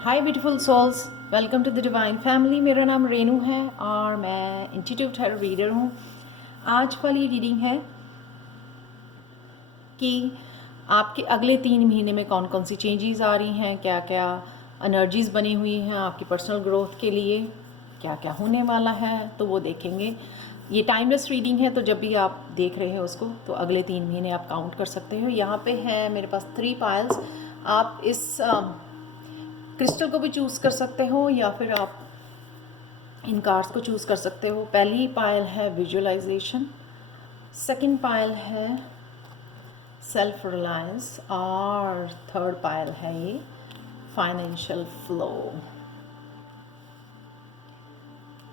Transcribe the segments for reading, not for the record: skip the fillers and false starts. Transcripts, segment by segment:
Hi beautiful souls, welcome to the divine family. मेरा नाम रेनू है और मैं इंस्टीट्यूट टैरो रीडर हूँ। आज वाली रीडिंग है कि आपके अगले 3 महीने में कौन कौन सी चेंजेस आ रही हैं, क्या क्या एनर्जीज़ बनी हुई हैं आपकी पर्सनल ग्रोथ के लिए, क्या क्या होने वाला है, तो वो देखेंगे। ये टाइमलेस रीडिंग है, तो जब भी आप देख रहे हैं उसको तो अगले 3 महीने आप काउंट कर सकते हो। यहाँ पे है मेरे पास 3 पाइल्स। आप इस क्रिस्टल को भी चूज़ कर सकते हो या फिर आप इन कार्ड्स को चूज़ कर सकते हो। पहली पायल है विजुअलाइजेशन, सेकंड पायल है सेल्फ रिलायंस और थर्ड पायल है ये फाइनेंशियल फ्लो।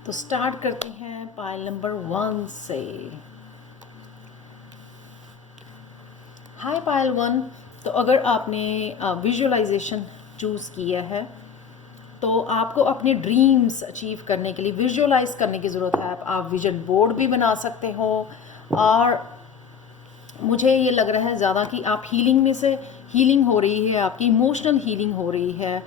तो स्टार्ट करते हैं पायल नंबर 1 से। हाय पायल 1। तो अगर आपने विजुअलाइजेशन चूज़ किया है तो आपको अपने ड्रीम्स अचीव करने के लिए विजुअलाइज करने की ज़रूरत है। आप विजन बोर्ड भी बना सकते हो और मुझे ये लग रहा है ज़्यादा कि आप हीलिंग में से हीलिंग हो रही है, आपकी इमोशनल हीलिंग हो रही है।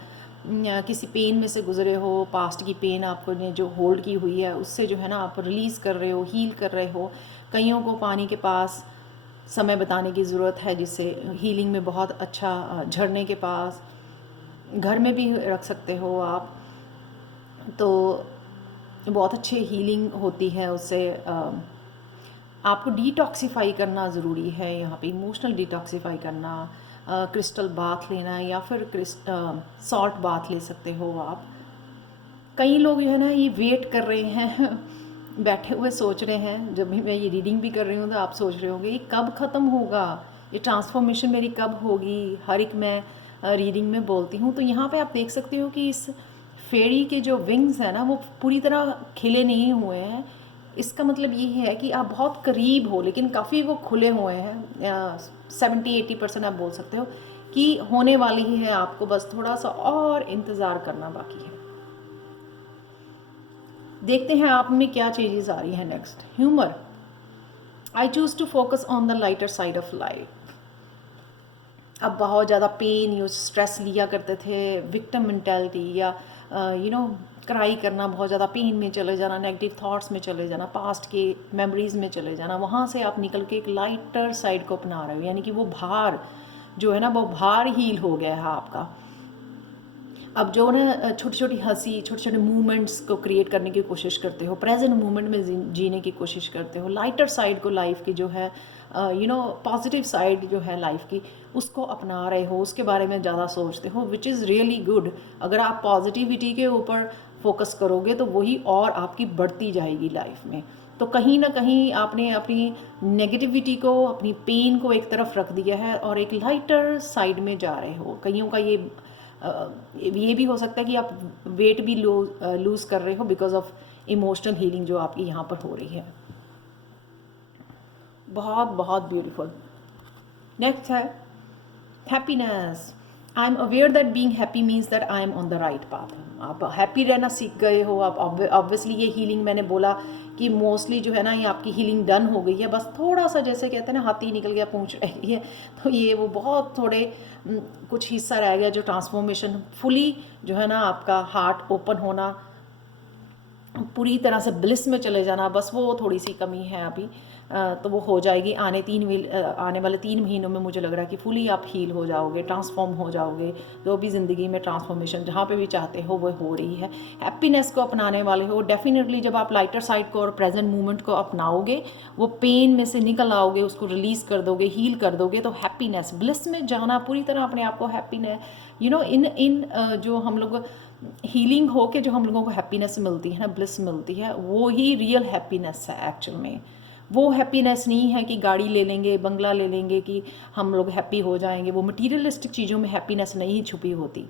किसी पेन में से गुजरे हो, पास्ट की पेन आपको ने जो होल्ड की हुई है उससे जो है ना आप रिलीज़ कर रहे हो, हील कर रहे हो। कईयों को पानी के पास समय बिताने की ज़रूरत है जिससे हीलिंग में बहुत अच्छा, झरने के पास, घर में भी रख सकते हो आप, तो बहुत अच्छी हीलिंग होती है उससे। आपको डिटॉक्सीफाई करना ज़रूरी है, यहाँ पे इमोशनल डिटॉक्सीफाई करना, क्रिस्टल बाथ लेना या फिर सॉल्ट बाथ ले सकते हो आप। कई लोग जो है ना ये वेट कर रहे हैं बैठे हुए सोच रहे हैं, जब भी मैं ये रीडिंग भी कर रही हूँ तो आप सोच रहे होंगे ये कब ख़त्म होगा, ये ट्रांसफॉर्मेशन मेरी कब होगी। हर एक मैं रीडिंग में बोलती हूँ। तो यहाँ पे आप देख सकते हो कि इस फेरी के जो विंग्स हैं ना वो पूरी तरह खिले नहीं हुए हैं। इसका मतलब ये है कि आप बहुत करीब हो, लेकिन काफ़ी वो खुले हुए हैं। 70-80% आप बोल सकते हो कि होने वाली ही है। आपको बस थोड़ा सा और इंतज़ार करना बाकी है। देखते हैं आप में क्या चेंजेस आ रही हैं। Next, humour. I choose to focus on the lighter side of life. अब बहुत ज़्यादा पेन या स्ट्रेस लिया करते थे, विक्टिम मेंटालिटी या क्राई करना, बहुत ज़्यादा पेन में चले जाना, नेगेटिव थॉट्स में चले जाना, पास्ट के मेमोरीज़ में चले जाना। वहाँ से आप निकल के एक लाइटर साइड को अपना रहे हो, यानी कि वो भार जो है ना वो भार हील हो गया है आपका। अब जो ना छोटी छोटी हंसी, छोटे छोटे मूवमेंट्स को क्रिएट करने की कोशिश करते हो, प्रेजेंट मोमेंट में जीने की कोशिश करते हो। लाइटर साइड को, लाइफ की जो है पॉजिटिव साइड जो है लाइफ की, उसको अपना रहे हो, उसके बारे में ज़्यादा सोचते हो, विच इज़ रियली गुड। अगर आप पॉजिटिविटी के ऊपर फोकस करोगे तो वही और आपकी बढ़ती जाएगी लाइफ में। तो कहीं ना कहीं आपने अपनी नेगेटिविटी को, अपनी पेन को एक तरफ रख दिया है और एक लाइटर साइड में जा रहे हो। कईयों का ये भी हो सकता है कि आप वेट भी लूज़ कर रहे हो बिकॉज ऑफ इमोशनल हीलिंग जो आपकी यहाँ पर हो रही है। बहुत बहुत ब्यूटीफुल। नेक्स्ट है happiness. I am aware that being happy means that I M on the right path. आप हैप्पी रहना सीख गए हो। आप ऑब्वियसली ये हीलिंग मैंने बोला कि मोस्टली जो है ना ये आपकी हीलिंग डन हो गई है। बस थोड़ा सा, जैसे कहते हैं ना हाथी निकल गया पूंछ रह गई है, तो ये वो बहुत थोड़े कुछ हिस्सा रह गया जो ट्रांसफॉर्मेशन फुली जो है ना आपका हार्ट ओपन होना, पूरी तरह से ब्लिस में चले जाना, बस वो थोड़ी सी कमी है अभी। तो वो हो जाएगी आने वाले 3 महीनों में। मुझे लग रहा है कि फुली आप हील हो जाओगे, ट्रांसफॉर्म हो जाओगे। जो भी ज़िंदगी में ट्रांसफॉर्मेशन जहाँ पे भी चाहते हो वो हो रही है। हैप्पीनेस को अपनाने वाले हो डेफिनेटली। जब आप लाइटर साइड को और प्रेजेंट मोमेंट को अपनाओगे, वो पेन में से निकल आओगे, उसको रिलीज़ कर दोगे, हील कर दोगे, तो हैप्पीनेस, ब्लिस में जाना, पूरी तरह अपने आप को हैप्पीनेस इन जो हम लोग हीलिंग हो के जो हम लोगों को हैप्पीनेस मिलती है ना, ब्लिस मिलती है, वो ही रियल हैप्पीनेस है एक्चुअल में। वो हैप्पीनेस नहीं है कि गाड़ी ले लेंगे, बंगला ले लेंगे कि हम लोग हैप्पी हो जाएंगे। वो मटीरियलिस्टिक चीज़ों में हैप्पीनेस नहीं छुपी होती।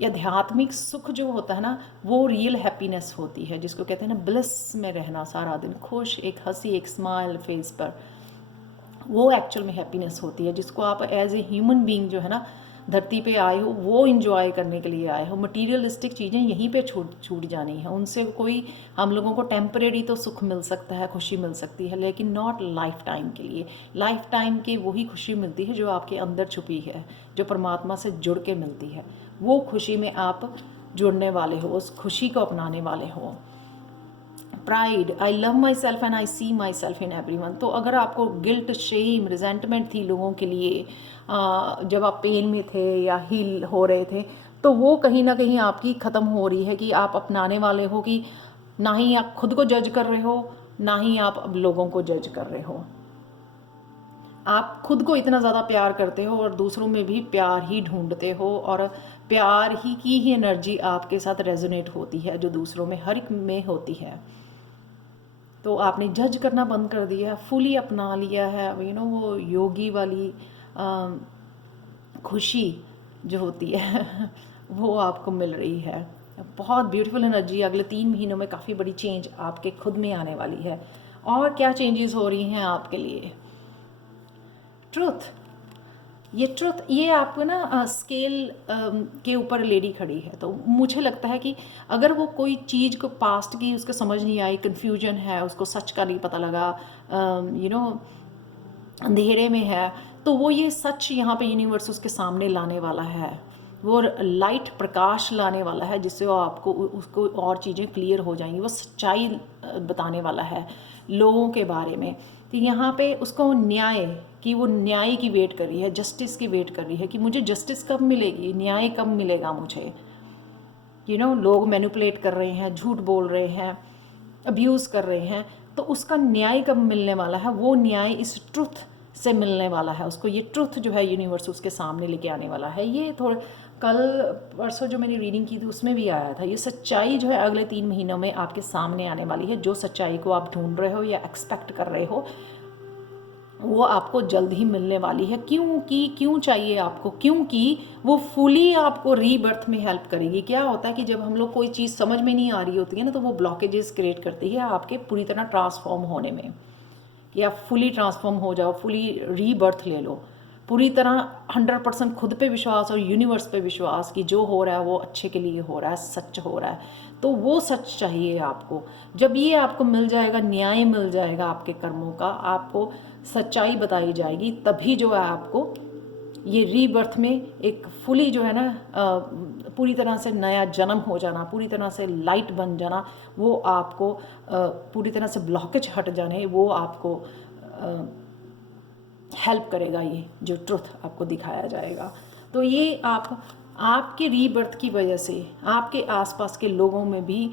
आध्यात्मिक सुख जो होता है ना वो रियल हैप्पीनेस होती है, जिसको कहते हैं ना ब्लिस में रहना, सारा दिन खुश, एक हंसी, एक स्माइल फेस पर, वो एक्चुअल में हैप्पीनेस होती है, जिसको आप एज ए ह्यूमन बीइंग जो है ना धरती पे आए हो वो इंजॉय करने के लिए आए हो। मटीरियलिस्टिक चीज़ें यहीं पे छूट जानी है, उनसे कोई, हम लोगों को टेम्परेरी तो सुख मिल सकता है, खुशी मिल सकती है, लेकिन नॉट लाइफ टाइम के लिए। लाइफ टाइम की वही खुशी मिलती है जो आपके अंदर छुपी है, जो परमात्मा से जुड़ के मिलती है। वो खुशी में आप जुड़ने वाले हो, उस खुशी को अपनाने वाले हो। Pride, I love myself and I see myself in everyone. तो अगर आपको गिल्ट, शेम, रिजेंटमेंट थी लोगों के लिए जब आप पेन में थे या हील हो रहे थे, तो वो कहीं ना कहीं आपकी ख़त्म हो रही है कि आप अपनाने वाले हो कि ना ही आप खुद को जज कर रहे हो, ना ही आप अब लोगों को जज कर रहे हो। आप खुद को इतना ज़्यादा प्यार करते हो और दूसरों में भी प्यार ही ढूंढते हो, और प्यार ही की ही एनर्जी आपके साथ रेजोनेट होती है जो दूसरों में हर एक में होती है। तो आपने जज करना बंद कर दिया, फुली अपना लिया है, वो योगी वाली खुशी जो होती है वो आपको मिल रही है। बहुत ब्यूटीफुल एनर्जी। अगले 3 महीनों में काफ़ी बड़ी चेंज आपके खुद में आने वाली है। और क्या चेंजेस हो रही हैं आपके लिए? ट्रुथ, ये ट्रुथ, ये आपको ना स्केल के ऊपर लेडी खड़ी है। तो मुझे लगता है कि अगर वो कोई चीज़ को पास्ट की उसको समझ नहीं आई, कन्फ्यूजन है, उसको सच का नहीं पता लगा, अंधेरे में है, तो वो ये सच यहाँ पे यूनिवर्स उसके सामने लाने वाला है। वो लाइट, प्रकाश लाने वाला है, जिससे वो आपको उसको और चीज़ें क्लियर हो जाएंगी। वो सच्चाई बताने वाला है लोगों के बारे में। तो यहाँ पे उसको न्याय कि वो न्याय की वेट कर रही है, जस्टिस की वेट कर रही है कि मुझे जस्टिस कब मिलेगी, न्याय कब मिलेगा मुझे। लोग मैनिपुलेट कर रहे हैं, झूठ बोल रहे हैं, अब्यूज़ कर रहे हैं, तो उसका न्याय कब मिलने वाला है? वो न्याय इस ट्रुथ से मिलने वाला है उसको। ये ट्रुथ जो है यूनिवर्स उसके सामने लेके आने वाला है। ये थोड़ा कल परसों जो मैंने रीडिंग की थी उसमें भी आया था। ये सच्चाई जो है अगले 3 महीनों में आपके सामने आने वाली है। जो सच्चाई को आप ढूंढ रहे हो या एक्सपेक्ट कर रहे हो, वो आपको जल्द ही मिलने वाली है। क्यों चाहिए आपको? क्योंकि वो फुली आपको रीबर्थ में हेल्प करेगी। क्या होता है कि जब हम लोग कोई चीज़ समझ में नहीं आ रही होती है ना, तो वो ब्लॉकेजेस क्रिएट करती है आपके पूरी तरह ट्रांसफॉर्म होने में, कि आप फुली ट्रांसफॉर्म हो जाओ, फुली रीबर्थ ले लो, पूरी तरह 100% खुद पे विश्वास और यूनिवर्स पे विश्वास कि जो हो रहा है वो अच्छे के लिए हो रहा है, सच हो रहा है। तो वो सच चाहिए आपको। जब ये आपको मिल जाएगा, न्याय मिल जाएगा आपके कर्मों का, आपको सच्चाई बताई जाएगी, तभी जो है आपको ये रीबर्थ में एक फुली जो है ना पूरी तरह से नया जन्म हो जाना, पूरी तरह से लाइट बन जाना, वो आपको पूरी तरह से ब्लॉकेज हट जाने, वो आपको हेल्प करेगा। ये जो ट्रुथ आपको दिखाया जाएगा, तो ये आपके रीबर्थ की वजह से आपके आसपास के लोगों में भी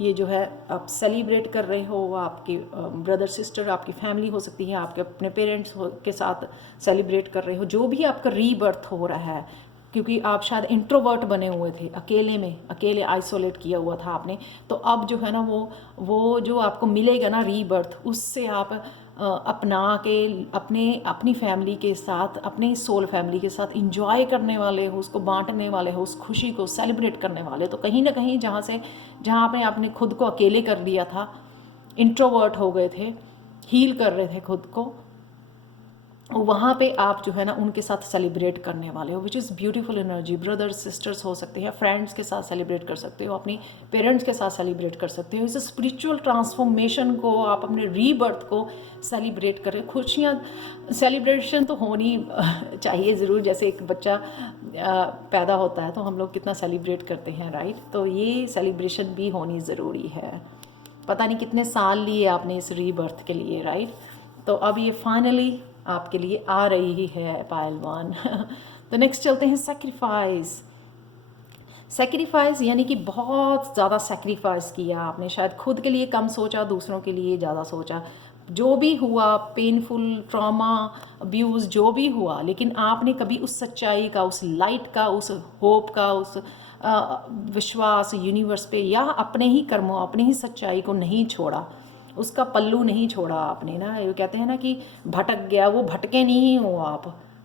ये जो है आप सेलिब्रेट कर रहे हो। आपके ब्रदर सिस्टर, आपकी फैमिली हो सकती है, आपके अपने पेरेंट्स के साथ सेलिब्रेट कर रहे हो। जो भी आपका रीबर्थ हो रहा है, क्योंकि आप शायद इंट्रोवर्ट बने हुए थे, अकेले आइसोलेट किया हुआ था आपने, तो अब जो है ना वो जो आपको मिलेगा ना रीबर्थ, उससे आप अपना के अपनी फैमिली के साथ, अपनी सोल फैमिली के साथ इंजॉय करने वाले हो, उसको बांटने वाले हो, उस खुशी को सेलिब्रेट करने वाले। तो कहीं ना कहीं जहाँ पे आपने खुद को अकेले कर लिया था, इंट्रोवर्ट हो गए थे, हील कर रहे थे खुद को, वहाँ पे आप जो है ना उनके साथ सेलिब्रेट करने वाले हो, which is beautiful energy. Brothers sisters हो सकते हैं, फ्रेंड्स के साथ सेलिब्रेट कर सकते हो, अपनी पेरेंट्स के साथ सेलिब्रेट कर सकते हो। इस स्पिरिचुअल ट्रांसफॉर्मेशन को, आप अपने रीबर्थ को सेलिब्रेट करें। खुशियाँ, सेलिब्रेशन तो होनी चाहिए ज़रूर। जैसे एक बच्चा पैदा होता है तो हम लोग कितना सेलिब्रेट करते हैं, राइट? तो ये सेलिब्रेशन भी होनी ज़रूरी है। पता नहीं कितने साल लिए आपने इस रीबर्थ के लिए, राइट? तो अब ये फाइनली आपके लिए आ रही है पायल 1। तो नेक्स्ट चलते हैं सेक्रीफाइस। सेक्रीफाइस यानी कि बहुत ज़्यादा सेक्रीफाइस किया आपने, शायद खुद के लिए कम सोचा, दूसरों के लिए ज़्यादा सोचा। जो भी हुआ, पेनफुल, ट्रॉमा, अब्यूज़, जो भी हुआ, लेकिन आपने कभी उस सच्चाई का, उस लाइट का, उस होप का, उस विश्वास यूनिवर्स पे या अपने ही कर्मों, अपने ही सच्चाई को नहीं छोड़ा, उसका पल्लू नहीं छोड़ा आपने ना। ये कहते हैं ना कि भटक गया, वो भटके नहीं हो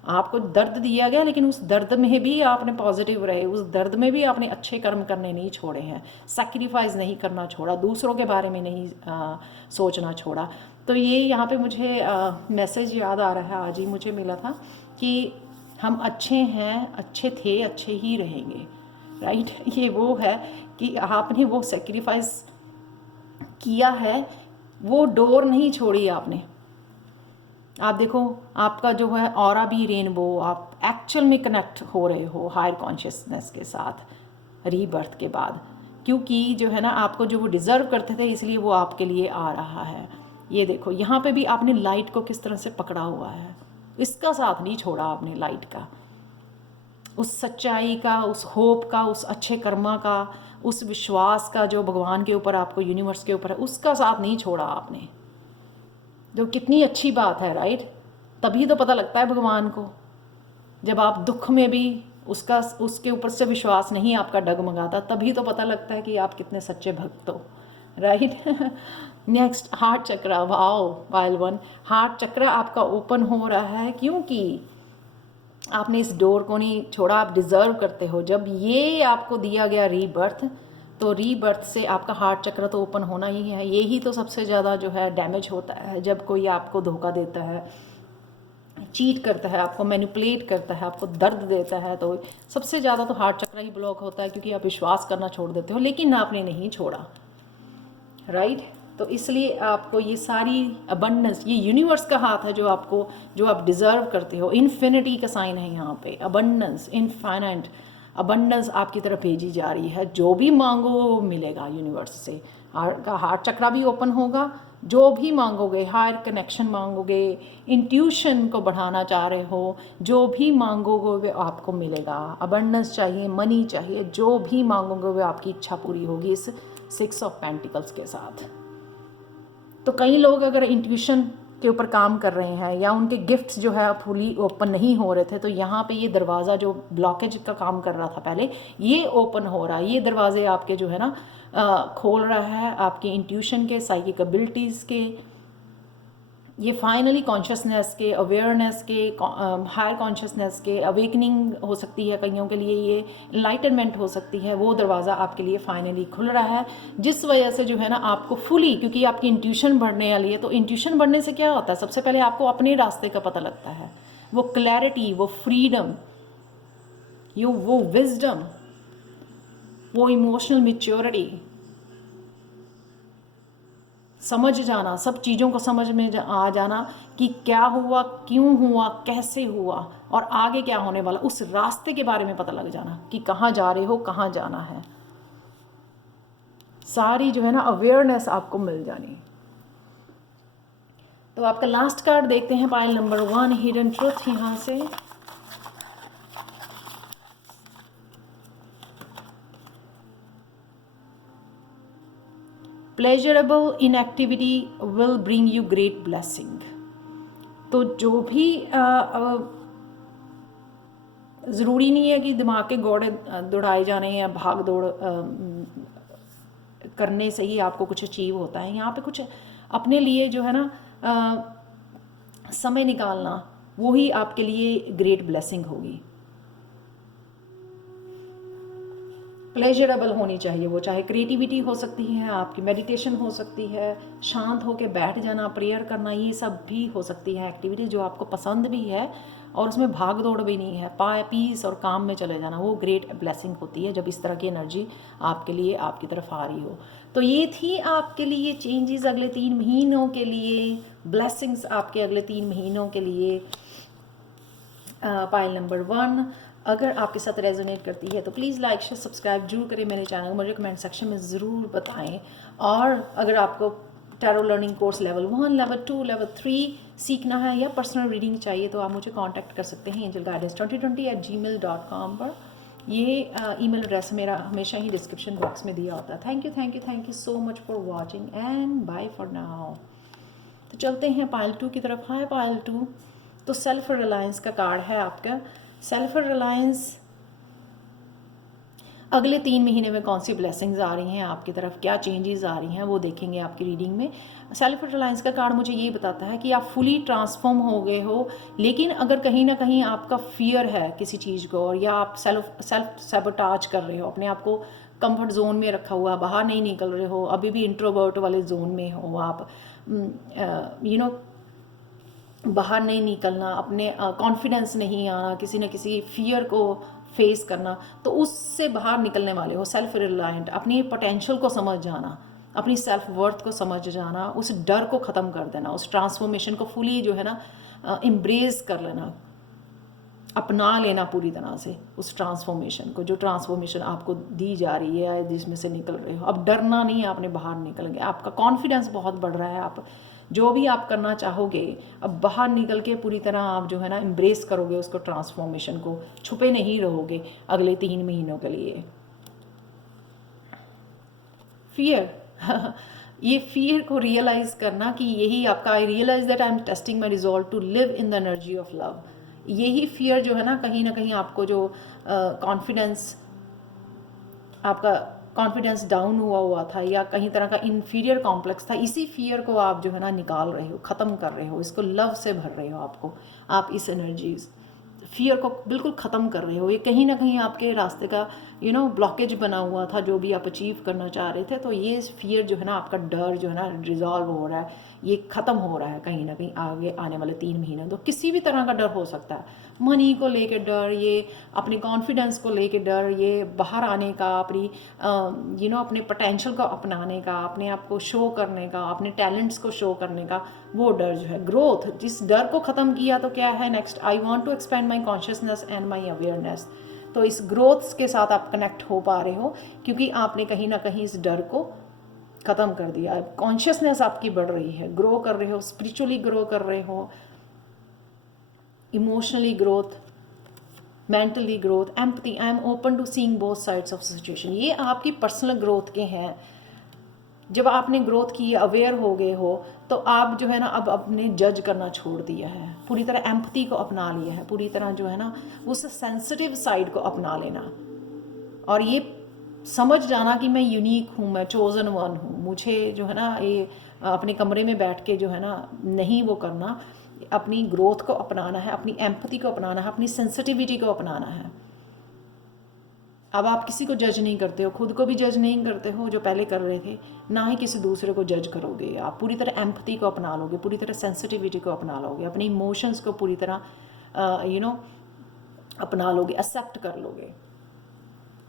आपको दर्द दिया गया, लेकिन उस दर्द में भी आपने पॉजिटिव रहे, उस दर्द में भी आपने अच्छे कर्म करने नहीं छोड़े हैं, सैक्रिफाइस नहीं करना छोड़ा, दूसरों के बारे में नहीं सोचना छोड़ा। तो ये यहाँ पे मुझे मैसेज याद आ रहा है, आज ही मुझे मिला था कि हम अच्छे हैं, अच्छे थे, अच्छे ही रहेंगे, राइट। ये वो है कि आपने वो सेक्रीफाइस किया है, वो डोर नहीं छोड़ी आपने। आप देखो, आपका जो है ऑरा भी रेनबो, आप एक्चुअल में कनेक्ट हो रहे हो हायर कॉन्शियसनेस के साथ रीबर्थ के बाद, क्योंकि जो है ना आपको जो वो डिज़र्व करते थे इसलिए वो आपके लिए आ रहा है। ये देखो यहाँ पे भी आपने लाइट को किस तरह से पकड़ा हुआ है, इसका साथ नहीं छोड़ा आपने, लाइट का, उस सच्चाई का, उस होप का, उस अच्छे कर्मा का, उस विश्वास का जो भगवान के ऊपर, आपको यूनिवर्स के ऊपर है, उसका साथ नहीं छोड़ा आपने, जो कितनी अच्छी बात है, राइट। तभी तो पता लगता है भगवान को, जब आप दुख में भी उसका, उसके ऊपर से विश्वास नहीं आपका डगमगाता, तभी तो पता लगता है कि आप कितने सच्चे भक्त हो, राइट। नेक्स्ट, हार्ट चक्र। वाओ पायल 1, हार्ट चक्र आपका ओपन हो रहा है, क्योंकि आपने इस डोर को नहीं छोड़ा, आप डिज़र्व करते हो। जब ये आपको दिया गया रीबर्थ, तो रीबर्थ से आपका हार्ट चक्र तो ओपन होना ही है। यही तो सबसे ज़्यादा जो है डैमेज होता है, जब कोई आपको धोखा देता है, चीट करता है, आपको मैनिपुलेट करता है, आपको दर्द देता है, तो सबसे ज़्यादा तो हार्ट चक्र ही ब्लॉक होता है, क्योंकि आप विश्वास करना छोड़ देते हो, लेकिन आपने नहीं छोड़ा, राइट। तो इसलिए आपको ये सारी अबंडेंस, ये यूनिवर्स का हाथ है जो आपको, जो आप डिज़र्व करते हो। इन्फिनिटी का साइन है यहाँ पे, अबंडेंस, इनफाइनाइट अबंडेंस आपकी तरफ भेजी जा रही है। जो भी मांगो वो मिलेगा यूनिवर्स से। हार्ट चक्रा भी ओपन होगा, जो भी मांगोगे, हायर कनेक्शन मांगोगे, इंट्यूशन को बढ़ाना चाह रहे हो, जो भी मांगोगे वो आपको मिलेगा। अबंडेंस चाहिए, मनी चाहिए, जो भी मांगोगे वो आपकी इच्छा पूरी होगी इस 6 ऑफ पेंटिकल्स के साथ। तो कई लोग अगर इंट्यूशन के ऊपर काम कर रहे हैं, या उनके गिफ्ट्स जो है फुली ओपन नहीं हो रहे थे, तो यहाँ पे ये दरवाज़ा जो ब्लॉकेज का काम कर रहा था पहले, ये ओपन हो रहा है। ये दरवाजे आपके जो है ना खोल रहा है, आपके इंट्यूशन के, साइकिक एबिलिटीज़ के, ये फाइनली कॉन्शियसनेस के, अवेयरनेस के, हायर कॉन्शियसनेस के, अवेकनिंग हो सकती है कईयों के लिए, ये इनलाइटनमेंट हो सकती है। वो दरवाज़ा आपके लिए फाइनली खुल रहा है, जिस वजह से जो है ना आपको फुली, क्योंकि आपकी इंट्यूशन बढ़ने वाली है, तो इंट्यूशन बढ़ने से क्या होता है, सबसे पहले आपको अपने रास्ते का पता लगता है। वो क्लैरिटी, वो फ्रीडम, वो विजडम, वो इमोशनल मैच्योरिटी, समझ जाना, सब चीज़ों को समझ में आ जाना कि क्या हुआ, क्यों हुआ, कैसे हुआ, और आगे क्या होने वाला, उस रास्ते के बारे में पता लग जाना कि कहाँ जा रहे हो, कहाँ जाना है। सारी जो है ना अवेयरनेस आपको मिल जानी। तो आपका लास्ट कार्ड देखते हैं, पाइल नंबर 1, हिडन ट्रुथ। यहाँ से pleasurable inactivity will bring you great blessing. तो जो भी ज़रूरी नहीं है कि दिमाग के घोड़े दौड़ाए जाने या भाग दौड़ करने से ही आपको कुछ अचीव होता है। यहाँ पे कुछ अपने लिए जो है ना समय निकालना, वो ही आपके लिए ग्रेट ब्लेसिंग होगी। प्लेजरेबल होनी चाहिए वो, चाहे क्रिएटिविटी हो सकती है, आपकी मेडिटेशन हो सकती है, शांत होकर बैठ जाना, प्रेयर करना, ये सब भी हो सकती है एक्टिविटी जो आपको पसंद भी है और उसमें भाग दौड़ भी नहीं है, पीस और काम में चले जाना, वो ग्रेट ब्लेसिंग होती है जब इस तरह की एनर्जी आपके लिए, आपकी तरफ आ रही हो। तो ये थी आपके लिए चेंजेस अगले 3 महीनों के लिए, ब्लेसिंग्स आपके अगले 3 महीनों के लिए। पाइल नंबर 1 अगर आपके साथ रेजोनेट करती है तो प्लीज़ लाइक शेयर सब्सक्राइब जरूर करें मेरे चैनल को, मुझे कमेंट सेक्शन में ज़रूर बताएं। और अगर आपको tarot learning course level 1, level 2, level 3 सीखना है या पर्सनल रीडिंग चाहिए तो आप मुझे कांटेक्ट कर सकते हैं angelguidance2020@gmail.com पर। ये ईमेल एड्रेस मेरा हमेशा ही डिस्क्रिप्शन बॉक्स में दिया होता है। Thank you so much for watching and bye for now. तो चलते हैं पाइल 2 की तरफ। हाय पाइल 2, तो सेल्फ रिलायंस का कार्ड है आपका। सेल्फ रिलायंस अगले 3 महीने में कौन सी ब्लेसिंग्स आ रही हैं आपकी तरफ, क्या चेंजेस आ रही हैं, वो देखेंगे आपकी रीडिंग में। सेल्फ रिलायंस का कार्ड मुझे ये बताता है कि आप फुली ट्रांसफॉर्म हो गए हो, लेकिन अगर कहीं ना कहीं आपका फियर है किसी चीज़ को, और या आप सेल्फ सैबोटाज कर रहे हो, अपने आप को कंफर्ट जोन में रखा हुआ, बाहर नहीं निकल रहे हो, अभी भी इंट्रोवर्ट वाले जोन में हो आप, बाहर नहीं निकलना, अपने कॉन्फिडेंस नहीं आना, किसी न किसी फियर को फेस करना, तो उससे बाहर निकलने वाले हो। सेल्फ रिलायंट, अपनी पोटेंशियल को समझ जाना, अपनी सेल्फ वर्थ को समझ जाना, उस डर को ख़त्म कर देना, उस ट्रांसफॉर्मेशन को फुली जो है ना एम्ब्रेस कर लेना, अपना लेना पूरी तरह से उस ट्रांसफॉर्मेशन को, जो ट्रांसफॉर्मेशन आपको दी जा रही है जिसमें से निकल रहे हो। अब डरना नहीं है, आपने बाहर निकल गए, आपका कॉन्फिडेंस बहुत बढ़ रहा है, आप जो भी आप करना चाहोगे अब बाहर निकल के पूरी तरह आप जो है ना एम्ब्रेस करोगे उसको, ट्रांसफॉर्मेशन को, छुपे नहीं रहोगे अगले 3 महीनों के लिए। फियर ये फियर को रियलाइज़ करना कि यही आपका, I realise that I am testing my resolve to live in the energy of love. यही फियर जो है ना कहीं आपको जो कॉन्फिडेंस, आपका कॉन्फिडेंस डाउन हुआ था या कहीं तरह का इन्फीरियर कॉम्प्लेक्स था, इसी फियर को आप जो है ना निकाल रहे हो, ख़त्म कर रहे हो, इसको लव से भर रहे हो। आप इस एनर्जीज फियर को बिल्कुल ख़त्म कर रहे हो। ये कहीं ना कहीं आपके रास्ते का ब्लॉकेज बना हुआ था, जो भी आप अचीव करना चाह रहे थे। तो ये फियर जो है ना, आपका डर जो है ना रिजॉल्व हो रहा है, ये ख़त्म हो रहा है कहीं ना कहीं आगे आने वाले 3 महीने। तो किसी भी तरह का डर हो सकता है, मनी को लेके डर, ये अपने कॉन्फिडेंस को लेके डर, ये बाहर आने का, अपनी अपने पोटेंशियल को अपनाने का, अपने आप को शो करने का, अपने टैलेंट्स को शो करने का वो डर जो है। ग्रोथ, जिस डर को ख़त्म किया तो क्या है next, I want to expand my consciousness and my awareness. तो इस ग्रोथ के साथ आप कनेक्ट हो पा रहे हो क्योंकि आपने कहीं ना कहीं इस डर को ख़त्म कर दिया। कॉन्शियसनेस आपकी बढ़ रही है, ग्रो कर रहे हो, स्पिरिचुअली ग्रो कर रहे हो, emotionally growth, mentally growth, empathy, I am open to seeing both sides of situation. ये आपकी पर्सनल ग्रोथ के हैं। जब आपने ग्रोथ की, अवेयर हो गए हो, तो आप जो है ना अब अपने जज करना छोड़ दिया है, पूरी तरह एम्पैथी को अपना लिया है, पूरी तरह जो है ना उस सेंसिटिव साइड को अपना लेना, और ये समझ जाना कि मैं यूनिक हूँ, मैं चोज़न वन हूँ। मुझे जो है ना ये अपने कमरे में बैठ के जो है ना नहीं वो करना, अपनी ग्रोथ को अपनाना है, अपनी एम्पैथी को अपनाना है, अपनी सेंसिटिविटी को अपनाना है। अब आप किसी को जज नहीं करते हो, खुद को भी जज नहीं करते हो जो पहले कर रहे थे, ना ही किसी दूसरे को जज करोगे। आप पूरी तरह एम्पैथी को अपना लोगे, पूरी तरह सेंसिटिविटी को अपना लोगे, अपने इमोशंस को पूरी तरह अपना लोगे, एक्सेप्ट कर लोगे।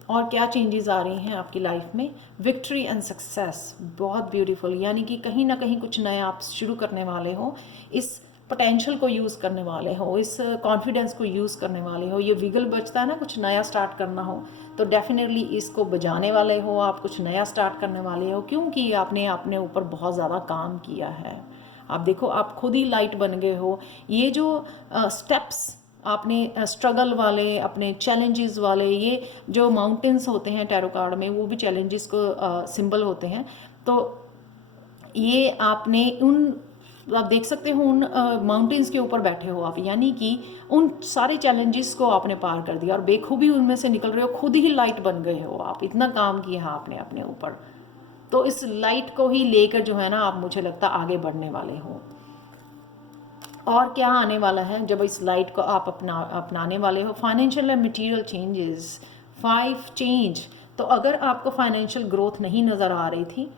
और क्या चेंजेस आ रही हैं आपकी लाइफ में, विक्ट्री एंड सक्सेस, बहुत ब्यूटीफुल। यानी कि कहीं ना कहीं कुछ नया आप शुरू करने वाले हो, इस पोटेंशियल को यूज़ करने वाले हो, इस कॉन्फिडेंस को यूज़ करने वाले हो। ये विगल बचता है ना, कुछ नया स्टार्ट करना हो तो डेफिनेटली इसको बजाने वाले हो आप, कुछ नया स्टार्ट करने वाले हो, क्योंकि आपने अपने ऊपर बहुत ज़्यादा काम किया है। आप देखो, आप खुद ही लाइट बन गए हो। ये जो स्टेप्स आपने स्ट्रगल वाले, अपने चैलेंजेस वाले, ये जो माउंटेन्स होते हैं टैरो कार्ड में, वो भी चैलेंजेस को सिंबल होते हैं। तो ये आपने उन, आप देख सकते हो उन माउंटेन्स के ऊपर बैठे हो आप, यानी कि उन सारे चैलेंजेस को आपने पार कर दिया और बेखूबी उनमें से निकल रहे हो, खुद ही लाइट बन गए हो आप, इतना काम किया है आपने अपने ऊपर। तो इस लाइट को ही लेकर जो है ना आप, मुझे लगता है आगे बढ़ने वाले हो। और क्या आने वाला है जब इस लाइट को आप अपनाने वाले हो, financial and material changes, 5 change. तो अगर आपको फाइनेंशियल ग्रोथ नहीं नज़र आ रही थी,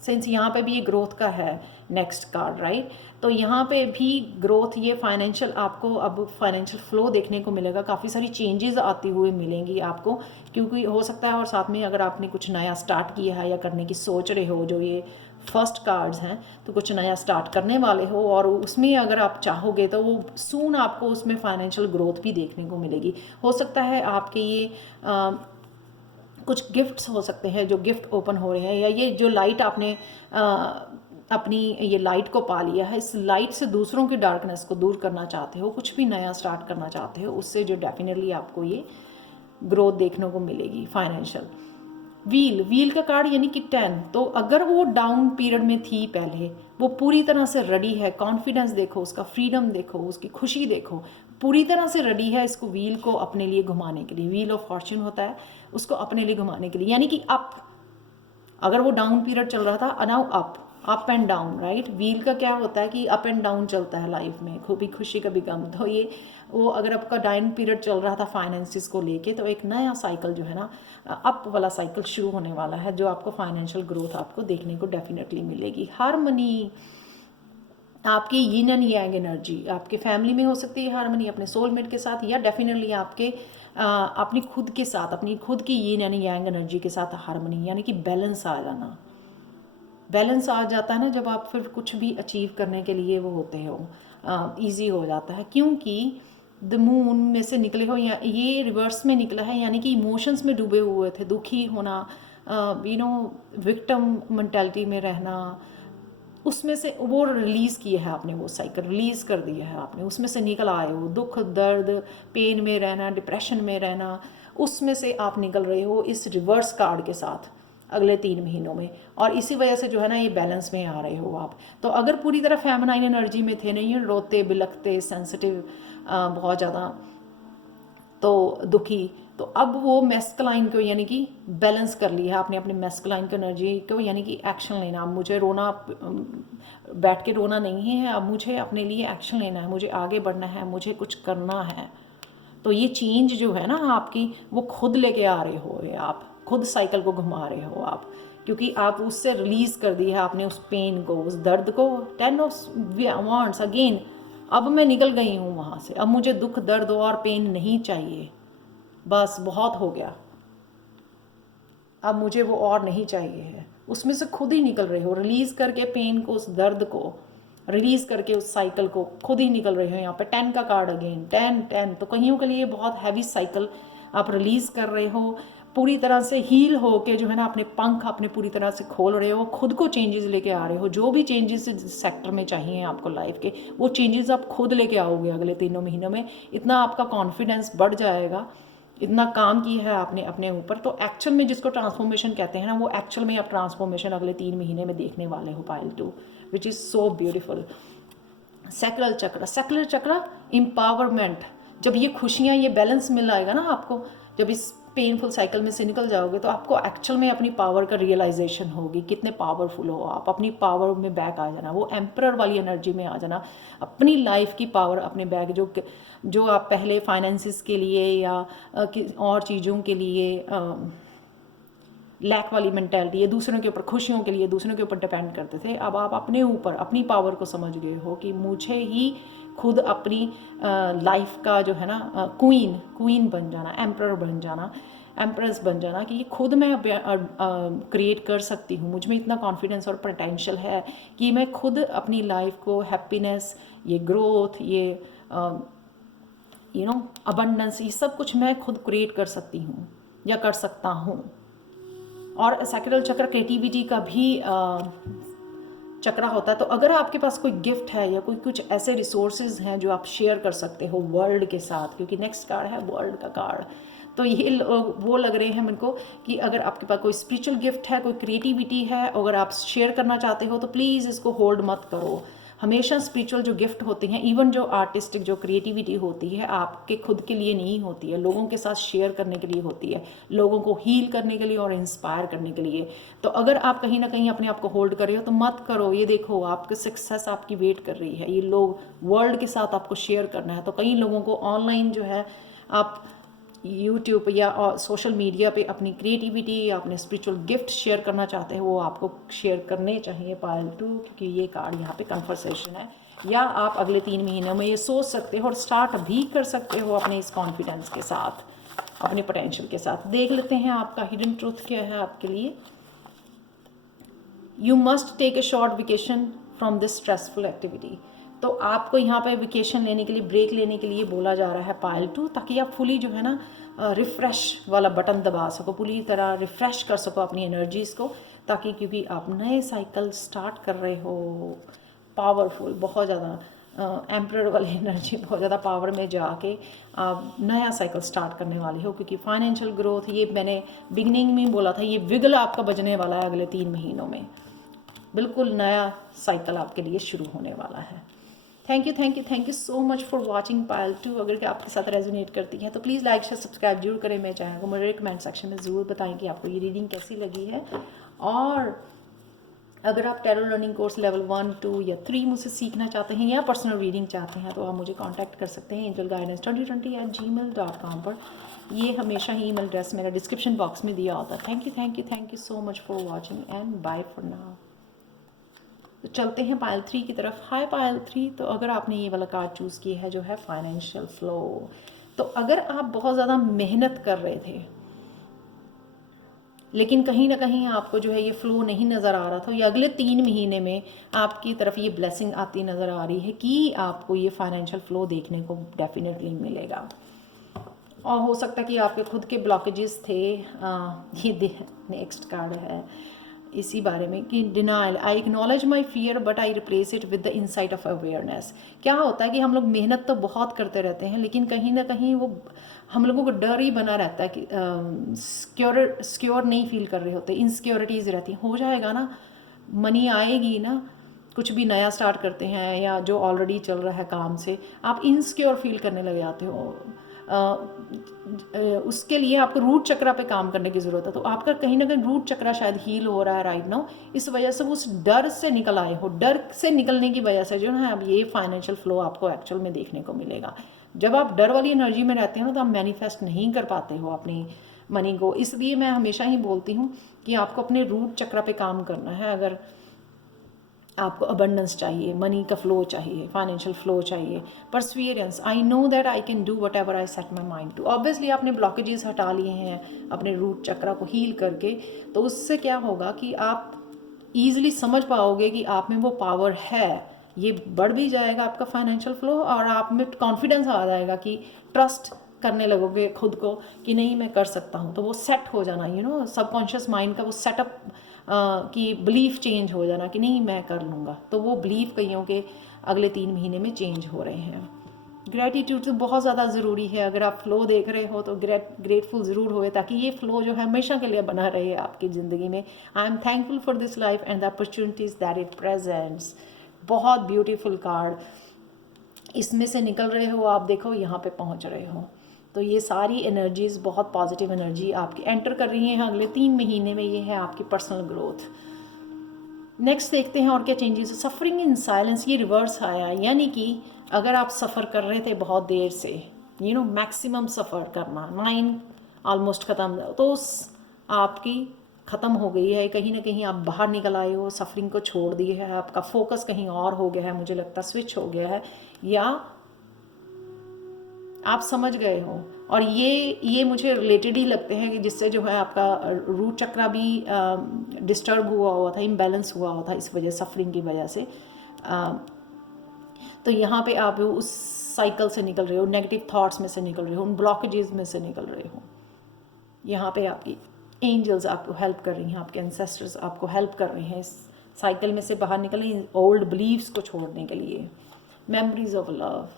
सिंस यहाँ पे भी ये ग्रोथ का है नेक्स्ट कार्ड, राइट, तो यहाँ पे भी ग्रोथ, ये फाइनेंशियल, आपको अब फाइनेंशियल फ्लो देखने को मिलेगा, काफ़ी सारी चेंजेस आती हुई मिलेंगी आपको, क्योंकि हो सकता है, और साथ में अगर आपने कुछ नया स्टार्ट किया है या करने की सोच रहे हो, जो ये फर्स्ट कार्ड्स हैं, तो कुछ नया स्टार्ट करने वाले हो, और उसमें अगर आप चाहोगे तो वो सून आपको उसमें फाइनेंशियल ग्रोथ भी देखने को मिलेगी। हो सकता है आपके ये कुछ गिफ्ट्स हो सकते हैं जो गिफ्ट ओपन हो रहे हैं, या ये जो लाइट आपने अपनी ये लाइट को पा लिया है, इस लाइट से दूसरों की डार्कनेस को दूर करना चाहते हो, कुछ भी नया स्टार्ट करना चाहते हो, उससे जो डेफिनेटली आपको ये ग्रोथ देखने को मिलेगी फाइनेंशियल। व्हील का कार्ड यानी कि 10, तो अगर वो डाउन पीरियड में थी पहले, वो पूरी तरह से रेडी है। कॉन्फिडेंस देखो उसका, फ्रीडम देखो उसकी, खुशी देखो, पूरी तरह से रेडी है इसको, व्हील को अपने लिए घुमाने के लिए। व्हील ऑफ फॉर्च्यून होता है, उसको अपने लिए घुमाने के लिए, यानी कि अप। अगर वो डाउन पीरियड चल रहा था, now up and down, right. Wheel का क्या होता है कि अप एंड डाउन चलता है लाइफ में, कभी खुशी कभी गम। तो ये वो अगर आपका डाउन पीरियड चल रहा था फाइनेंसिस को लेके, तो एक नया साइकिल जो है ना, अप वाला साइकिल शुरू होने वाला है, जो आपको फाइनेंशियल ग्रोथ आपको देखने को डेफिनेटली मिलेगी। हार्मनी, आपकी यिन एंड यांग एनर्जी, आपके फैमिली में हो सकती है हारमोनी, अपने सोलमेट के साथ, या डेफिनेटली आपके अपनी खुद के साथ, अपनी खुद की यिन एंड यांग एनर्जी के साथ हारमोनी, यानी कि बैलेंस आ जाना। बैलेंस आ जाता है ना जब आप फिर कुछ भी अचीव करने के लिए वो होते हो, ईजी हो जाता है, क्योंकि द मून में से निकले हो, या ये रिवर्स में निकला है, यानी कि इमोशंस में डूबे हुए थे, दुखी होना, विक्टिम मेंटालिटी में रहना, उसमें से वो रिलीज़ किया है आपने, वो साइकिल रिलीज़ कर दिया है आपने, उसमें से निकल आए हो। दुख दर्द पेन में रहना, डिप्रेशन में रहना, उसमें से आप निकल रहे हो इस रिवर्स कार्ड के साथ अगले 3 महीनों में, और इसी वजह से जो है ना ये बैलेंस में आ रहे हो आप। तो अगर पूरी तरह फेमिनाइन एनर्जी में थे नहीं, रोते बिलखते सेंसिटिव बहुत ज़्यादा, तो दुखी, तो अब वो मैस्कुलाइन को यानी कि बैलेंस कर लिया है आपने, अपनी मैस्कुलाइन की एनर्जी को, यानी कि एक्शन लेना। अब मुझे रोना, बैठ के रोना नहीं है, अब मुझे अपने लिए एक्शन लेना है, मुझे आगे बढ़ना है, मुझे कुछ करना है। तो ये चेंज जो है ना आपकी, वो खुद लेके आ रहे हो, आप खुद साइकिल को घुमा रहे हो आप, क्योंकि आप उससे रिलीज़ कर दिया है आपने उस पेन को, उस दर्द को। 10 ऑफ वांड्स अगेन, अब मैं निकल गई हूँ वहाँ से, अब मुझे दुख दर्द और पेन नहीं चाहिए, बस बहुत हो गया, अब मुझे वो और नहीं चाहिए है। उसमें से खुद ही निकल रहे हो, रिलीज़ करके पेन को, उस दर्द को रिलीज़ करके, उस साइकिल को खुद ही निकल रहे हो। यहाँ पे 10 का कार्ड अगेन, 10 तो कईयों के लिए बहुत हैवी साइकिल आप रिलीज़ कर रहे हो, पूरी तरह से हील हो के जो है ना अपने पंख अपने पूरी तरह से खोल रहे हो, खुद को चेंजेस लेके आ रहे हो। जो भी चेंजेस सेक्टर में चाहिए आपको लाइफ के, वो चेंजेस आप खुद लेके आओगे अगले 3 महीनों में। इतना आपका कॉन्फिडेंस बढ़ जाएगा, इतना काम किया है आपने अपने ऊपर। तो एक्चुअल में जिसको ट्रांसफॉर्मेशन कहते हैं ना, वो एक्चुअल में आप ट्रांसफॉर्मेशन अगले 3 महीने में देखने वाले हो pile 2, which is so beautiful. Sacral चक्र, सेक्युलर चक्र एम्पावरमेंट, जब ये खुशियाँ, ये बैलेंस मिल आएगा ना आपको, जब इस पेनफुल साइकिल में से निकल जाओगे, तो आपको एक्चुअल में अपनी पावर का रियलाइजेशन होगी, कितने पावरफुल हो आप, अपनी पावर में बैक आ जाना, वो एम्परर वाली एनर्जी में आ जाना, अपनी लाइफ की पावर अपने बैग, जो आप पहले फाइनेंसिस के लिए या और चीज़ों के लिए लैक वाली मेंटेलिटी है, दूसरों के ऊपर, खुशियों के लिए दूसरों के ऊपर डिपेंड करते थे, अब आप अपने ऊपर अपनी पावर को समझ गए हो कि मुझे ही खुद अपनी लाइफ का जो है ना क्वीन बन जाना, एम्परर बन जाना, एम्प्रेस बन जाना, कि ये खुद मैं क्रिएट कर सकती हूँ। मुझ में इतना कॉन्फिडेंस और पोटेंशियल है कि मैं खुद अपनी लाइफ को हैप्पीनेस, ये ग्रोथ, ये अबंडेंस, ये सब कुछ मैं खुद क्रिएट कर सकती हूँ या कर सकता हूँ। और सैक्रल चक्र क्रिएटिविटी का भी चक्रा होता है। तो अगर आपके पास कोई गिफ्ट है या कोई कुछ ऐसे रिसोर्सेज हैं जो आप शेयर कर सकते हो वर्ल्ड के साथ, क्योंकि नेक्स्ट कार्ड है वर्ल्ड का कार्ड, तो ये वो लग रहे हैं मेरे को कि अगर आपके पास कोई स्पिरिचुअल गिफ्ट है, कोई क्रिएटिविटी है, अगर आप शेयर करना चाहते हो तो प्लीज़ इसको होल्ड मत करो। हमेशा स्पिरिचुअल जो गिफ्ट होते हैं, इवन जो आर्टिस्टिक जो क्रिएटिविटी होती है, आपके खुद के लिए नहीं होती है, लोगों के साथ शेयर करने के लिए होती है, लोगों को हील करने के लिए और इंस्पायर करने के लिए। तो अगर आप कहीं ना कहीं अपने आप को होल्ड कर रहे हो तो मत करो। ये देखो आपकी सक्सेस आपकी वेट कर रही है, ये लोग वर्ल्ड के साथ आपको शेयर करना है। तो कई लोगों को ऑनलाइन जो है आप यूट्यूब या सोशल मीडिया पे अपनी क्रिएटिविटी या अपने स्पिरिचुअल गिफ्ट शेयर करना चाहते हैं, वो आपको शेयर करने चाहिए पायल 2, क्योंकि ये कार्ड यहाँ पे कन्वर्सेशन है। या आप अगले 3 महीनों में ये सोच सकते हो और स्टार्ट भी कर सकते हो अपने इस कॉन्फिडेंस के साथ, अपने पोटेंशियल के साथ। देख लेते हैं आपका हिडन ट्रूथ क्या है आपके लिए। You must take a short vacation from this stressful activity. तो आपको यहाँ पे वेकेशन लेने के लिए, ब्रेक लेने के लिए बोला जा रहा है पायल 2, ताकि आप फुली जो है ना रिफ़्रेश वाला बटन दबा सको, पूरी तरह रिफ़्रेश कर सको अपनी एनर्जीज़ को, ताकि क्योंकि आप नए साइकिल स्टार्ट कर रहे हो, पावरफुल, बहुत ज़्यादा एम्परर वाली एनर्जी, बहुत ज़्यादा पावर में जाके आप नया साइकिल स्टार्ट करने वाले हो। क्योंकि फाइनेंशियल ग्रोथ, ये मैंने बिगनिंग में बोला था, ये विगल आपका बजने वाला है अगले 3 महीनों में, बिल्कुल नया साइकिल आपके लिए शुरू होने वाला है। Thank you so much for watching Payal 2। अगर आपके साथ रेजोनेट करती है तो प्लीज़ लाइक शेयर सब्सक्राइब जरूर करें मेरे चैनल को। मुझे कमेंट सेक्शन में ज़रूर बताएं कि आपको ये रीडिंग कैसी लगी है। और अगर आप टैरो लर्निंग कोर्स लेवल 1, 2 या 3 मुझसे सीखना चाहते हैं या पर्सनल रीडिंग चाहते हैं, तो आप मुझे कांटेक्ट कर सकते हैं angelguidance2020@gmail.com पर। ये हमेशा ही ईमेल एड्रेस मेरा डिस्क्रिप्शन बॉक्स में दिया होता है। Thank you so much for watching and bye for now. तो चलते हैं पायल 3 की तरफ। हाय पायल 3, तो अगर आपने ये वाला कार्ड चूज़ किया है जो है फाइनेंशियल फ्लो, तो अगर आप बहुत ज़्यादा मेहनत कर रहे थे लेकिन कहीं ना कहीं आपको जो है ये फ्लो नहीं नज़र आ रहा था, ये अगले 3 महीने में आपकी तरफ ये ब्लेसिंग आती नज़र आ रही है कि आपको ये फाइनेंशियल फ्लो देखने को डेफिनेटली मिलेगा। और हो सकता है कि आपके खुद के ब्लॉकेजेस थे। ये नेक्स्ट कार्ड है इसी बारे में कि denial, I acknowledge my fear but I replace it with the insight of awareness. क्या होता है कि हम लोग मेहनत तो बहुत करते रहते हैं लेकिन कहीं ना कहीं वो हम लोगों को डर ही बना रहता है कि सिक्योर नहीं फील कर रहे होते, इनसिक्योरिटीज़ रहती हैं। हो जाएगा ना, मनी आएगी ना, कुछ भी नया स्टार्ट करते हैं या जो ऑलरेडी चल रहा है काम से आप इनसिक्योर फील करने लग जाते हो। उसके लिए आपको रूट चक्रा पे काम करने की ज़रूरत है। तो आपका कहीं ना कहीं रूट चक्रा शायद हील हो रहा है राइट नाउ, इस वजह से उस डर से निकल आए हो। डर से निकलने की वजह से जो है अब ये फाइनेंशियल फ्लो आपको एक्चुअल में देखने को मिलेगा। जब आप डर वाली एनर्जी में रहते हो ना तो आप मैनिफेस्ट नहीं कर पाते हो अपनी मनी को। इसलिए मैं हमेशा ही बोलती हूँ कि आपको अपने रूट चक्रा पे काम करना है। अगर आपको अबंडेंस चाहिए, मनी का फ्लो चाहिए, फाइनेंशियल फ्लो चाहिए, perseverance, I know that I can do whatever I set my mind to. Obviously आपने ब्लॉकेजेस हटा लिए हैं अपने रूट चक्रा को हील करके, तो उससे क्या होगा कि आप ईजिली समझ पाओगे कि आप में वो पावर है। ये बढ़ भी जाएगा आपका फाइनेंशियल फ्लो और आप में कॉन्फिडेंस आ जाएगा कि ट्रस्ट करने लगोगे खुद को कि नहीं मैं कर सकता हूँ। तो वो सेट हो जाना, सबकॉन्शियस माइंड का वो सेटअप कि बिलीफ चेंज हो जाना कि नहीं मैं कर लूँगा। तो वो बिलीफ कईयों के अगले 3 महीने में चेंज हो रहे हैं। ग्रेटिट्यूड तो बहुत ज़्यादा ज़रूरी है। अगर आप फ्लो देख रहे हो तो ग्रेटफुल ज़रूर होए ताकि ये फ्लो जो है हमेशा के लिए बना रहे आपकी ज़िंदगी में। I am thankful for this life and the opportunities that it presents. बहुत ब्यूटीफुल कार्ड, इसमें से निकल रहे हो आप, देखो यहाँ पे पहुँच रहे हो। तो ये सारी एनर्जीज़ बहुत पॉजिटिव एनर्जी आपकी एंटर कर रही हैं अगले 3 महीने में। ये है आपकी पर्सनल ग्रोथ। नेक्स्ट देखते हैं और क्या चेंजेस। सफरिंग इन साइलेंस, ये रिवर्स आया, यानी कि अगर आप सफ़र कर रहे थे बहुत देर से, मैक्सिमम सफ़र करना 9 ऑलमोस्ट ख़त्म, तो उस आपकी ख़त्म हो गई है। कहीं ना कहीं आप बाहर निकल आए हो, सफरिंग को छोड़ दिए है, आपका फोकस कहीं और हो गया है, मुझे लगता स्विच हो गया है या आप समझ गए हो। और ये मुझे रिलेटेड ही लगते हैं कि जिससे जो है आपका रूट चक्रा भी डिस्टर्ब हुआ था, इम्बैलेंस हुआ था इस वजह सफरिंग की वजह से। तो यहाँ पे आप उस साइकिल से निकल रहे हो, नेगेटिव थॉट्स में से निकल रहे हो, उन ब्लॉकेजेस में से निकल रहे हो। यहाँ पे आपकी एंजल्स आपको हेल्प कर रही हैं, आपके एंसेस्टर्स आपको हेल्प कर रहे हैं इस साइकिल में से बाहर निकलने, ओल्ड बिलीव्स को छोड़ने के लिए। मेमोरीज ऑफ लव,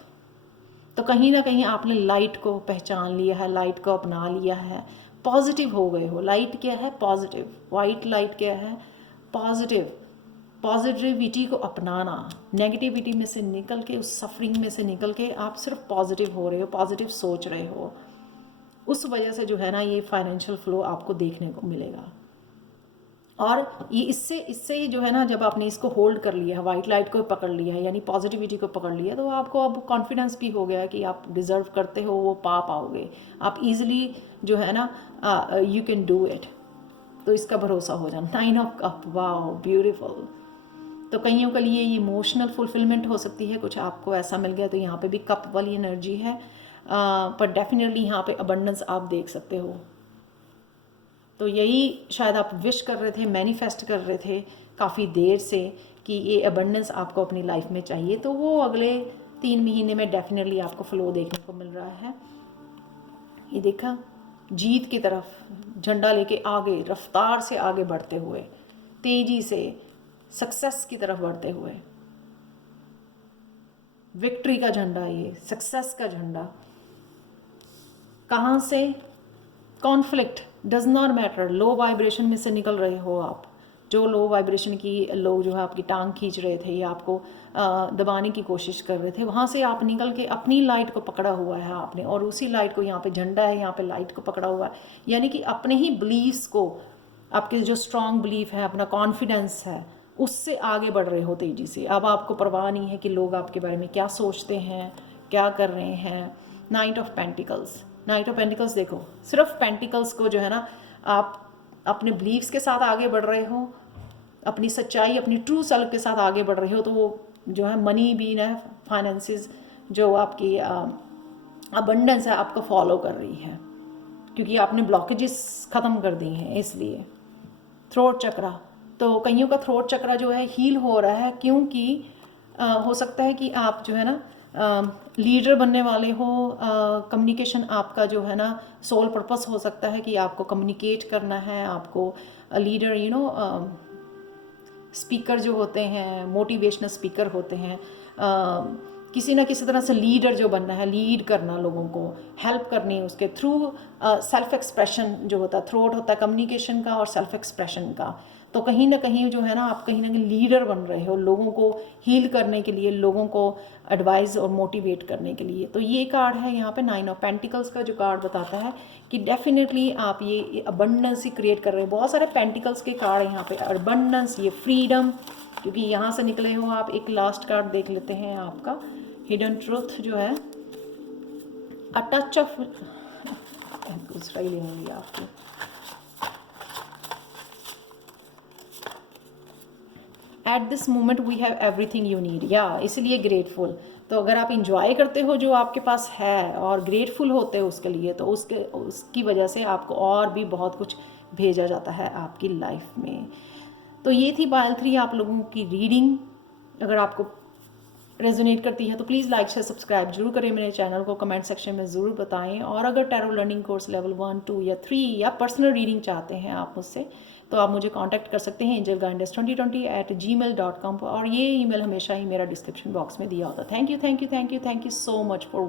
तो कहीं ना कहीं आपने लाइट को पहचान लिया है, लाइट को अपना लिया है, पॉजिटिव हो गए हो। लाइट क्या है? पॉजिटिव। वाइट लाइट क्या है? पॉजिटिव। पॉजिटिविटी को अपनाना, नेगेटिविटी में से निकल के, उस सफरिंग में से निकल के आप सिर्फ पॉजिटिव हो रहे हो, पॉजिटिव सोच रहे हो। उस वजह से जो है ना ये फाइनेंशियल फ्लो आपको देखने को मिलेगा। और ये इससे ही जो है ना, जब आपने इसको होल्ड कर लिया है, वाइट लाइट को पकड़ लिया है, यानी पॉजिटिविटी को पकड़ लिया, तो आपको अब कॉन्फिडेंस भी हो गया है कि आप डिज़र्व करते हो, वो पा पाओगे आप इजीली जो है ना, यू कैन डू इट। तो इसका भरोसा हो जाना। 9 ऑफ कप, वाओ ब्यूटीफुल। तो कईयों के लिए ये इमोशनल फुलफिलमेंट हो सकती है, कुछ आपको ऐसा मिल गया, तो यहाँ पे भी कप वाली एनर्जी है। पर डेफिनेटली यहाँ पे अबंडेंस आप देख सकते हो। तो यही शायद आप विश कर रहे थे, मैनिफेस्ट कर रहे थे काफ़ी देर से कि ये अबंडेंस आपको अपनी लाइफ में चाहिए। तो वो अगले 3 महीने में डेफिनेटली आपको फ्लो देखने को मिल रहा है। ये देखा, जीत की तरफ झंडा लेके आगे, रफ्तार से आगे बढ़ते हुए, तेजी से सक्सेस की तरफ बढ़ते हुए, विक्ट्री का झंडा, ये सक्सेस का झंडा। कहाँ से? Conflict does not matter. Low vibration में से निकल रहे हो आप, जो लो वाइब्रेशन की लोग जो है आपकी टांग खींच रहे थे या आपको दबाने की कोशिश कर रहे थे, वहाँ से आप निकल के अपनी लाइट को पकड़ा हुआ है आपने, और उसी लाइट को, यहाँ पे झंडा है, यहाँ पे लाइट को पकड़ा हुआ है, यानी कि अपने ही बिलीव्स को, आपके जो स्ट्रॉन्ग बिलीफ है, अपना कॉन्फिडेंस है, उससे आगे बढ़ रहे हो तेज़ी से। अब आपको परवाह नहीं है कि लोग आपके बारे में क्या सोचते हैं, क्या कर रहे हैं। Night of pentacles, night of pentacles देखो, सिर्फ पेंटिकल्स को जो है ना, आप अपने बिलीव्स के साथ आगे बढ़ रहे हो, अपनी सच्चाई, अपनी ट्रू सेल्फ के साथ आगे बढ़ रहे हो, तो वो जो है मनी भी ना, फाइनेंसिस, जो आपकी अबंडेंस है आपको फॉलो कर रही है, क्योंकि आपने ब्लॉकेजेस ख़त्म कर दी हैं। इसलिए थ्रोट चक्रा, तो कईयों का थ्रोट चक्रा जो है हील हो रहा है, क्योंकि हो सकता है कि आप जो है ना लीडर बनने वाले हो। कम्युनिकेशन आपका जो है ना सोल पर्पस हो सकता है कि आपको कम्युनिकेट करना है, आपको लीडर स्पीकर जो होते हैं, मोटिवेशनल स्पीकर होते हैं, किसी ना किसी तरह से लीडर जो बनना है, लीड करना, लोगों को हेल्प करनी उसके थ्रू। सेल्फ एक्सप्रेशन जो होता है, थ्रोट होता है कम्युनिकेशन का और सेल्फ एक्सप्रेशन का। तो कहीं ना कहीं जो है ना आप कहीं ना कहीं लीडर बन रहे हो, लोगों को हील करने के लिए, लोगों को एडवाइस और मोटिवेट करने के लिए। तो ये कार्ड है यहाँ पे 9 ऑफ पेंटिकल्स का, जो कार्ड बताता है कि डेफिनेटली आप ये अबंडेंस ही क्रिएट कर रहे हो। बहुत सारे पेंटिकल्स के कार्ड यहाँ पे, अबंडेंस, ये फ्रीडम, क्योंकि यहाँ से निकले हो आप। एक लास्ट कार्ड देख लेते हैं आपका, हिडन ट्रूथ जो है, अ टच ऑफ, दूसरा ही लेंगे आपकी, at this moment we have everything you need, या इसलिए ग्रेटफुल। तो अगर आप इंजॉय करते हो जो आपके पास है और ग्रेटफुल होते हो उसके लिए, तो उसकी वजह से आपको और भी बहुत कुछ भेजा जाता है आपकी लाइफ में। तो ये थी पायल 3 आप लोगों की रीडिंग। अगर आपको रेजोनेट करती है तो प्लीज़ लाइक शेयर सब्सक्राइब जरूर करें मेरे चैनल को, कमेंट सेक्शन में ज़रूर बताएं। और अगर टैरो लर्निंग कोर्स लेवल 1, 2 या 3 या पर्सनल रीडिंग चाहते हैं आप मुझसे, तो आप मुझे कांटेक्ट कर सकते हैं angelguidance2020@gmail.com पर, और ये ईमेल हमेशा ही मेरा डिस्क्रिप्शन बॉक्स में दिया होता है। Thank you so much for